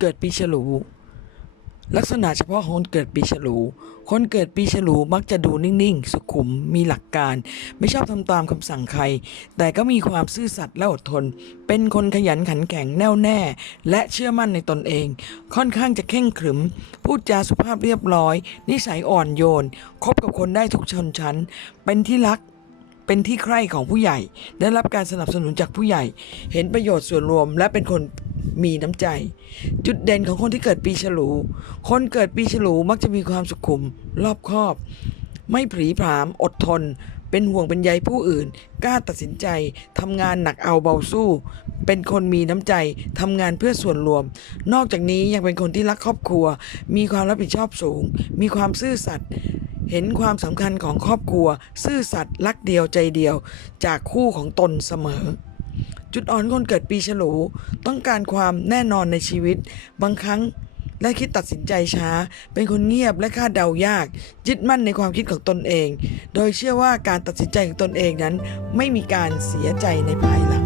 เกิดปีฉลู ลักษณะเฉพาะของคนเกิดปีฉลู คนเกิดปีฉลูมักจะดูนิ่งๆ สุขุมมีหลักการ ไม่ชอบทำตามคำสั่งใคร แต่ก็มีความซื่อสัตย์และอดทน เป็นคนขยันขันแข็งแน่วแน่ และเชื่อมั่นในตนเอง ค่อนข้างจะเข่งขรึม พูดจาสุภาพเรียบร้อย นิสัยอ่อนโยน คบกับคนได้ทุกชนชั้น เป็นที่รักเป็นที่ใคร่ของผู้ใหญ่ ได้รับการสนับสนุนจากผู้ใหญ่ เห็นประโยชน์ส่วนรวม และเป็นคน มีน้ำใจ จุดเด่นของคนที่เกิดปีฉลู คนเกิดปีฉลูมักจะมีความสุขุม รอบคอบ ไม่ผีผาม อดทน เป็นห่วงเป็นใยผู้อื่น กล้าตัดสินใจ ทำงานหนักเอาเบาสู้ เป็นคนมีน้ำใจ ทำงานเพื่อส่วนรวม นอกจากนี้ยังเป็นคนที่รักครอบครัว มีความรับผิดชอบสูง มีความซื่อสัตย์เห็นความสำคัญของครอบครัว ซื่อสัตย์รักเดียวใจเดียว จากคู่ของตนเสมอ จุดอ่อนคนเกิดปีฉลูต้องการความแน่นอนในชีวิต บางครั้งและคิดตัดสินใจช้า เป็นคนเงียบและคาดเดายาก ยึดมั่นในความคิดของตนเอง โดยเชื่อว่าการตัดสินใจของตนเองนั้น ไม่มีการเสียใจในภายหลัง